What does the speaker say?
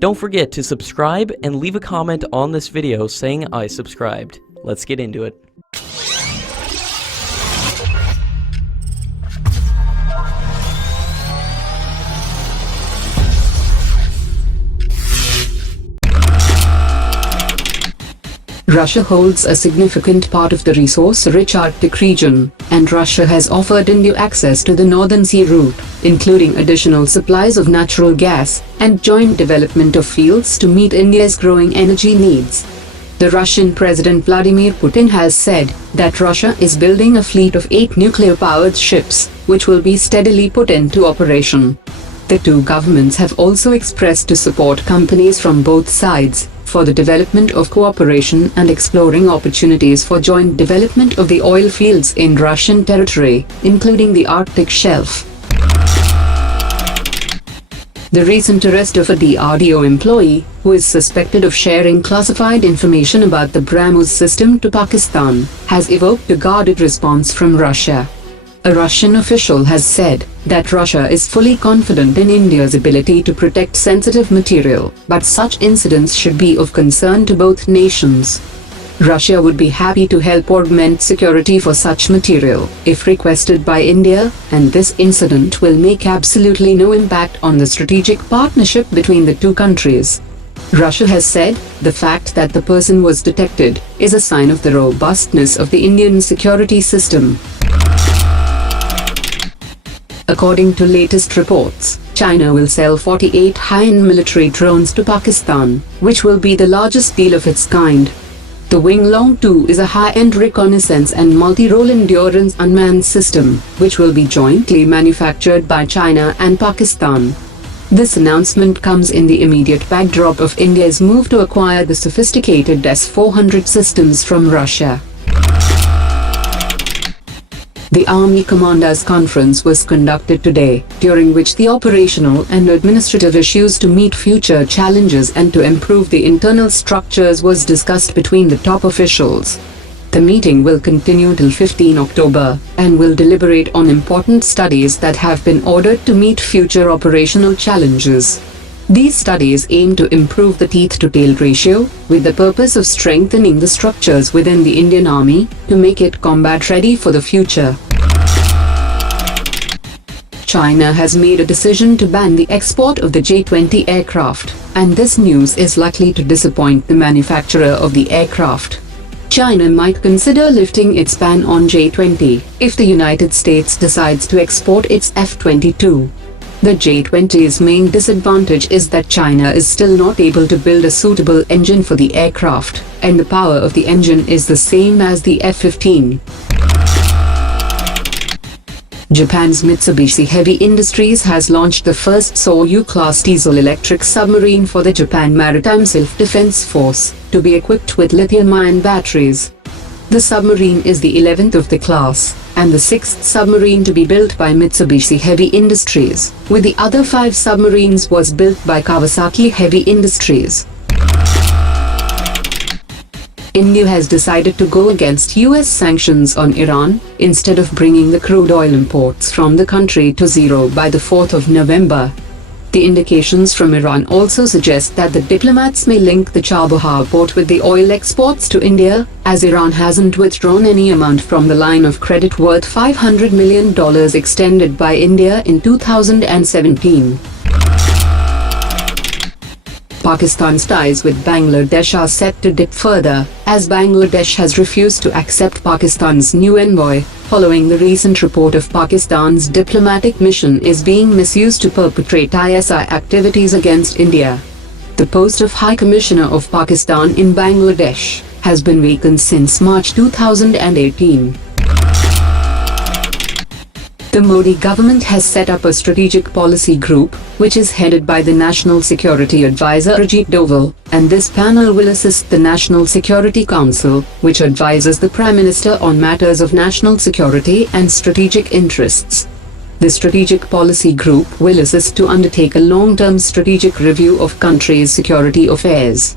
Don't forget to subscribe and leave a comment on this video saying I subscribed. Let's get into it. Russia holds a significant part of the resource-rich Arctic region, and Russia has offered India access to the Northern Sea route, including additional supplies of natural gas and joint development of fields to meet India's growing energy needs. The Russian President Vladimir Putin has said that Russia is building a fleet of 8 nuclear-powered ships, which will be steadily put into operation. The two governments have also expressed to support companies from both sides for the development of cooperation and exploring opportunities for joint development of the oil fields in Russian territory, including the Arctic shelf. The recent arrest of a DRDO employee, who is suspected of sharing classified information about the BrahMos system to Pakistan, has evoked a guarded response from Russia. A Russian official has said that Russia is fully confident in India's ability to protect sensitive material, but such incidents should be of concern to both nations. Russia would be happy to help augment security for such material, if requested by India, and this incident will make absolutely no impact on the strategic partnership between the two countries. Russia has said the fact that the person was detected is a sign of the robustness of the Indian security system. According to latest reports, China will sell 48 high-end military drones to Pakistan, which will be the largest deal of its kind. The Winglong 2 is a high-end reconnaissance and multi-role endurance unmanned system, which will be jointly manufactured by China and Pakistan. This announcement comes in the immediate backdrop of India's move to acquire the sophisticated S-400 systems from Russia. The Army Commanders' Conference was conducted today, during which the operational and administrative issues to meet future challenges and to improve the internal structures was discussed between the top officials. The meeting will continue till 15 October and will deliberate on important studies that have been ordered to meet future operational challenges. These studies aim to improve the teeth-to-tail ratio, with the purpose of strengthening the structures within the Indian Army to make it combat-ready for the future. China has made a decision to ban the export of the J-20 aircraft, and this news is likely to disappoint the manufacturer of the aircraft. China might consider lifting its ban on J-20 if the United States decides to export its F-22. The J-20's main disadvantage is that China is still not able to build a suitable engine for the aircraft, and the power of the engine is the same as the F-15. Japan's Mitsubishi Heavy Industries has launched the first Soryu-class diesel-electric submarine for the Japan Maritime Self-Defense Force, to be equipped with lithium-ion batteries. The submarine is the 11th of the class, and the 6th submarine to be built by Mitsubishi Heavy Industries, with the other 5 submarines was built by Kawasaki Heavy Industries. India has decided to go against US sanctions on Iran, instead of bringing the crude oil imports from the country to zero by the 4th of November. The indications from Iran also suggest that the diplomats may link the Chabahar port with the oil exports to India, as Iran hasn't withdrawn any amount from the line of credit worth $500 million extended by India in 2017. Pakistan's ties with Bangladesh are set to dip further, as Bangladesh has refused to accept Pakistan's new envoy, following the recent report of Pakistan's diplomatic mission is being misused to perpetrate ISI activities against India. The post of High Commissioner of Pakistan in Bangladesh has been vacant since March 2018. The Modi government has set up a strategic policy group, which is headed by the National Security Advisor Ajit Doval, and this panel will assist the National Security Council, which advises the Prime Minister on matters of national security and strategic interests. The Strategic Policy Group will assist to undertake a long-term strategic review of country's security affairs.